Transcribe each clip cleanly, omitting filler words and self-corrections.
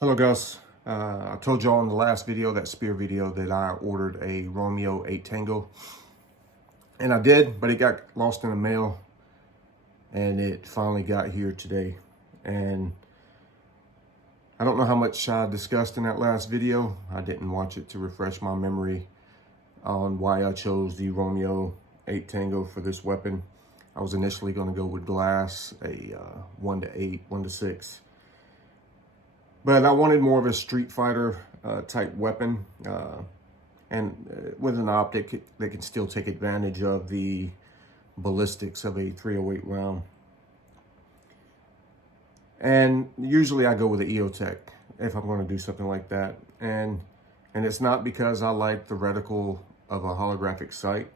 Hello guys, I told y'all in the last video, that spear video, that I ordered a Romeo 8 Tango. And I did, but it got lost in the mail and it finally got here today. And I don't know how much I discussed in that last video. I didn't watch it to refresh my memory on why I chose the Romeo 8 Tango for this weapon. I was initially going to go with glass, a 1-8, 1-6. But I wanted more of a Street Fighter type weapon, and with an optic that can still take advantage of the ballistics of a .308 round. And usually I go with the EOTech if I'm going to do something like that. And it's not because I like the reticle of a holographic sight.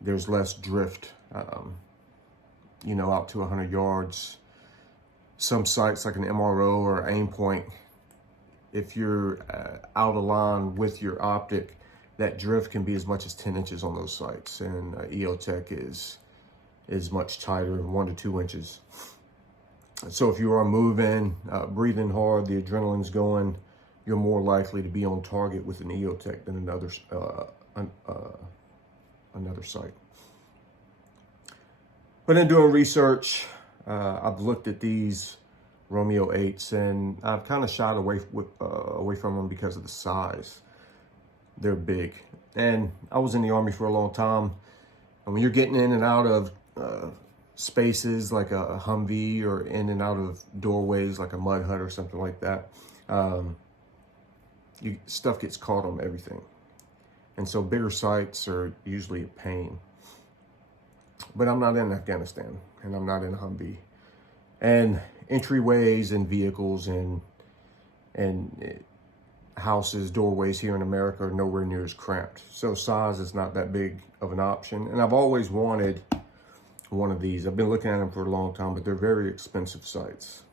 There's less drift, out to 100 yards. Some sights like an MRO or aim point, if you're out of line with your optic, that drift can be as much as 10 inches on those sights. And EOTech is much tighter, 1 to 2 inches. So if you are moving, breathing hard, the adrenaline's going, you're more likely to be on target with an EOTech than another sight. But in doing research, I've looked at these Romeo 8s and I've kind of shied away from them because of the size. They're big. And I was in the Army for a long time. And when you're getting in and out of spaces like a Humvee, or in and out of doorways like a mud hut or something like that, stuff gets caught on everything. And so bigger sights are usually a pain. But I'm not in Afghanistan, and I'm not in a Humvee. And entryways and vehicles and houses, doorways here in America are nowhere near as cramped. So size is not that big of an option. And I've always wanted one of these. I've been looking at them for a long time, but they're very expensive sights.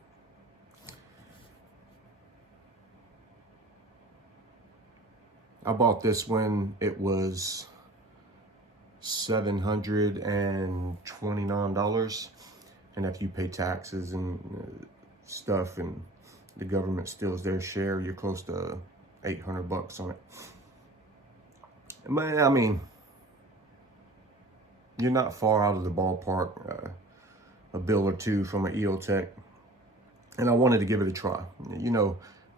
I bought this when it was $729. And if you pay taxes and stuff and the government steals their share, you're close to $800 on it. But I mean, you're not far out of the ballpark, a bill or two from an EOTech. And I wanted to give it a try.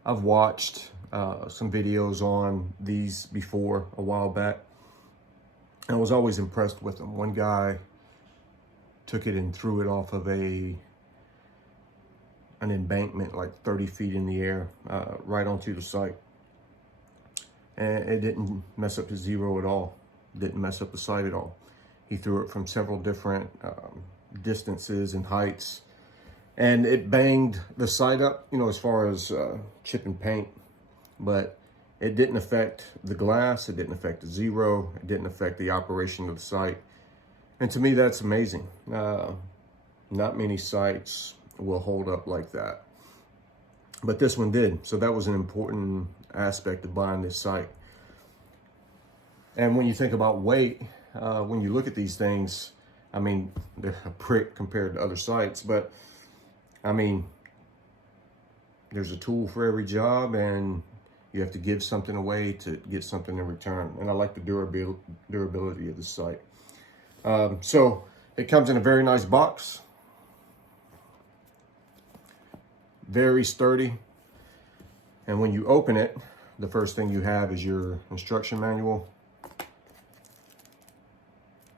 I've watched some videos on these before a while back. And I was always impressed with them. One guy took it and threw it off of an embankment like 30 feet in the air, right onto the sight. And it didn't mess up the zero at all. Didn't mess up the sight at all. He threw it from several different distances and heights. And it banged the sight up, as far as chip and paint. But it didn't affect the glass. It didn't affect the zero. It didn't affect the operation of the sight. And to me, that's amazing. Not many sights will hold up like that. But this one did. So that was an important aspect of buying this sight. And when you think about weight, when you look at these things, I mean, they're a prick compared to other sights. But, I mean, there's a tool for every job, and you have to give something away to get something in return. And I like the durability of the sight. So it comes in a very nice box, very sturdy. And when you open it, the first thing you have is your instruction manual.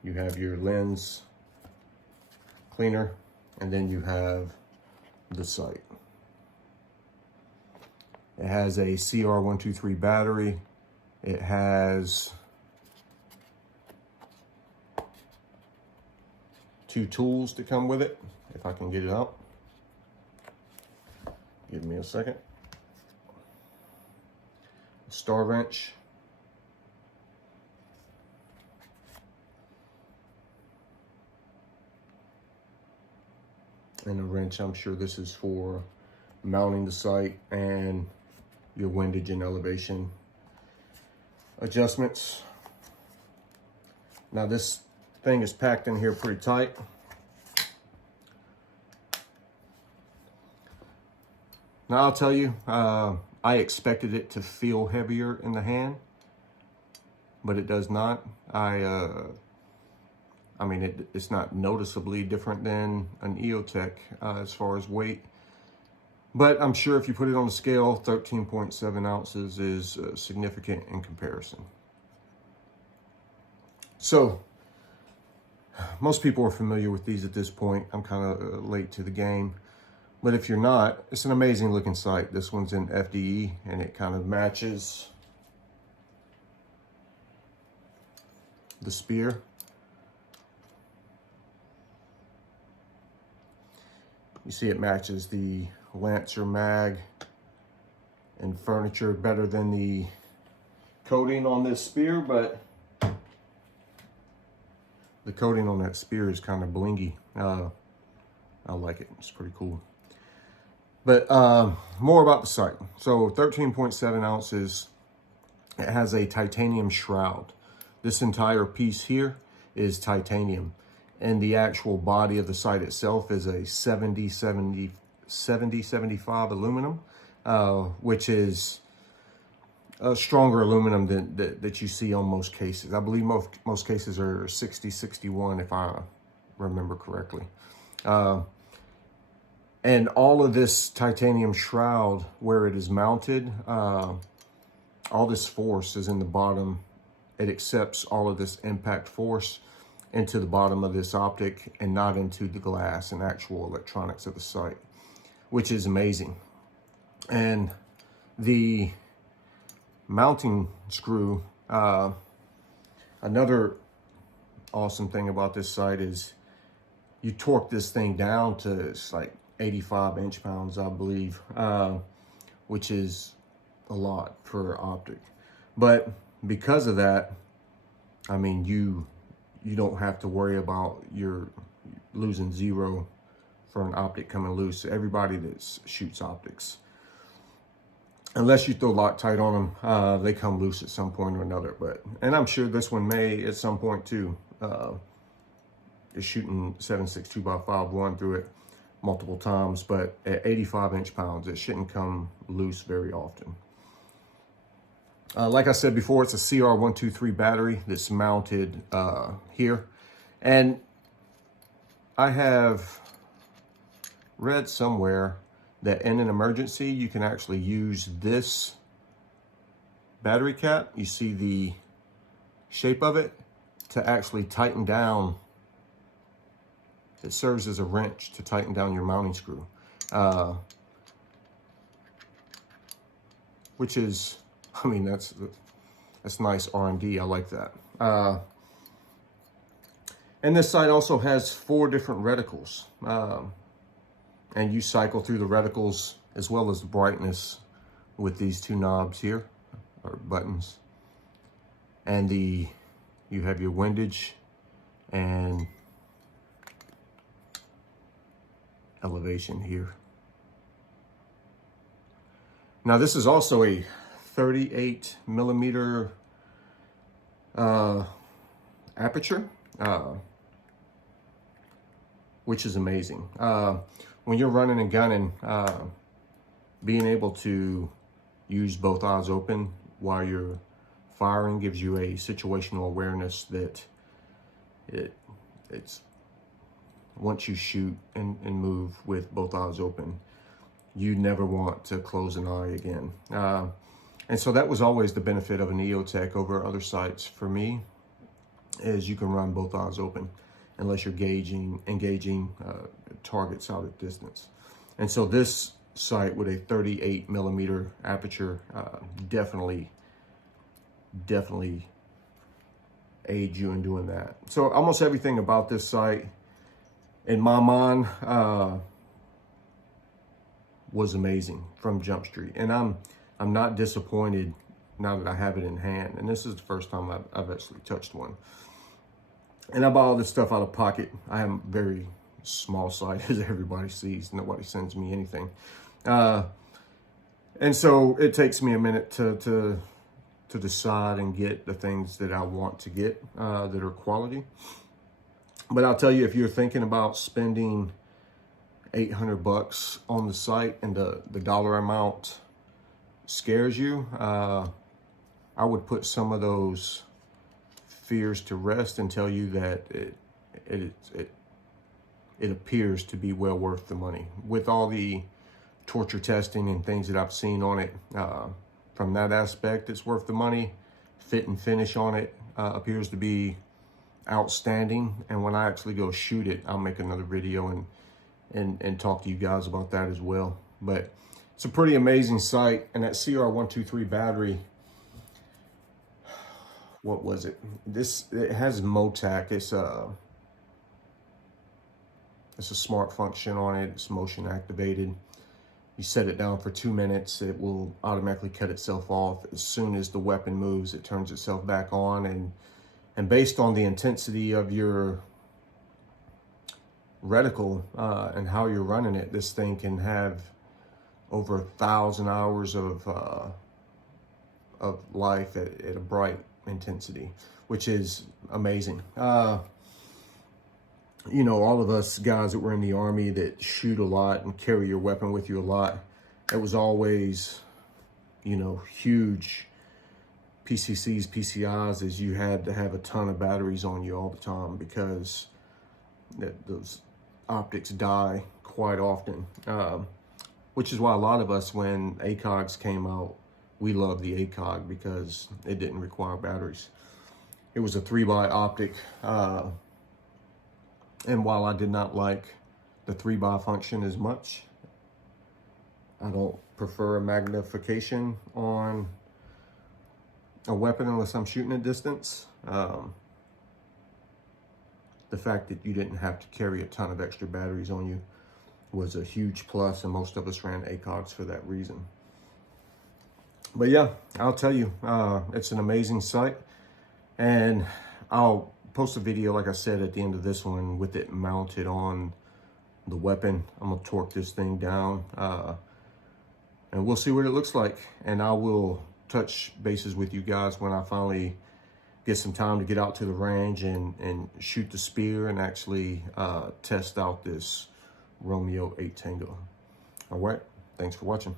You have your lens cleaner, and then you have the sight. It has a CR123 battery. It has 2 tools to come with it, if I can get it out. Give me a second. A star wrench. And a wrench, I'm sure this is for mounting the sight and your windage and elevation adjustments. Now this thing is packed in here pretty tight. Now I'll tell you, I expected it to feel heavier in the hand, but it does not. I mean, it's not noticeably different than an EOTech as far as weight. But I'm sure if you put it on the scale, 13.7 ounces is significant in comparison. So, most people are familiar with these at this point. I'm kind of late to the game. But if you're not, it's an amazing looking sight. This one's in FDE and it kind of matches the spear. You see it matches the Lancer mag and furniture better than the coating on this spear, but the coating on that spear is kind of blingy. I like it, it's pretty cool. But more about the sight. So 13.7 ounces, it has a titanium shroud. This entire piece here is titanium. And the actual body of the sight itself is a 70-75 aluminum, which is a stronger aluminum than that you see on most cases. I believe most cases are 60-61 if I remember correctly. And all of this titanium shroud, where it is mounted, all this force is in the bottom. It accepts all of this impact force into the bottom of this optic and not into the glass and actual electronics of the sight, which is amazing. And the mounting screw, another awesome thing about this sight is you torque this thing down to, it's like 85 inch-pounds, I believe, which is a lot for optic. But because of that, I mean, you don't have to worry about your losing zero for an optic coming loose. Everybody that shoots optics, unless you throw Loctite on them, they come loose at some point or another. And I'm sure this one may at some point too. It's shooting 7.62 by 5.1 through it multiple times, but at 85 inch-pounds, it shouldn't come loose very often. Like I said before, it's a CR123 battery that's mounted here. And I have read somewhere that in an emergency, you can actually use this battery cap. You see the shape of it to actually tighten down. It serves as a wrench to tighten down your mounting screw, which is, I mean, that's nice R&D. I like that. And this sight also has 4 different reticles. And you cycle through the reticles as well as the brightness with these 2 knobs here, or buttons. And you have your windage and elevation here. Now this is also a 38 millimeter aperture, which is amazing. When you're running and gunning, being able to use both eyes open while you're firing gives you a situational awareness that it's once you shoot and move with both eyes open, you never want to close an eye again. And so that was always the benefit of an EOTech over other sights for me, is you can run both eyes open unless you're engaging targets out at distance. And so this sight with a 38 millimeter aperture definitely aid you in doing that. So almost everything about this sight, in my mind, was amazing from Jump Street. And I'm not disappointed now that I have it in hand. And this is the first time I've actually touched one. And I buy all this stuff out of pocket. I have a very small sight, as everybody sees. Nobody sends me anything. And so it takes me a minute to decide and get the things that I want to get that are quality. But I'll tell you, if you're thinking about spending $800 on the site and the dollar amount scares you, I would put some of those fears to rest and tell you that it appears to be well worth the money. With all the torture testing and things that I've seen on it, from that aspect, it's worth the money. Fit and finish on it appears to be outstanding. And when I actually go shoot it, I'll make another video and talk to you guys about that as well. But it's a pretty amazing sight. And that CR123 battery, what was it? It has MOTAC. It's a smart function on it. It's motion activated. You set it down for 2 minutes, it will automatically cut itself off. As soon as the weapon moves, it turns itself back on. And based on the intensity of your reticle and how you're running it, this thing can have over 1,000 hours of life at a bright intensity, which is amazing. You know, all of us guys that were in the Army that shoot a lot and carry your weapon with you a lot, it was always, you know, huge PCCs, PCIs, as you had to have a ton of batteries on you all the time because those optics die quite often. Which is why a lot of us, when ACOGs came out, we loved the ACOG because it didn't require batteries. It was a 3-by optic. And while I did not like the 3-by function as much, I don't prefer a magnification on a weapon unless I'm shooting at distance. The fact that you didn't have to carry a ton of extra batteries on you was a huge plus, and most of us ran ACOGs for that reason. But yeah, I'll tell you, it's an amazing sight, and I'll post a video, like I said, at the end of this one with it mounted on the weapon. I'm gonna torque this thing down, and we'll see what it looks like. And I will touch bases with you guys when I finally get some time to get out to the range and shoot the spear and actually test out this Romeo 8 Tango. All right, thanks for watching.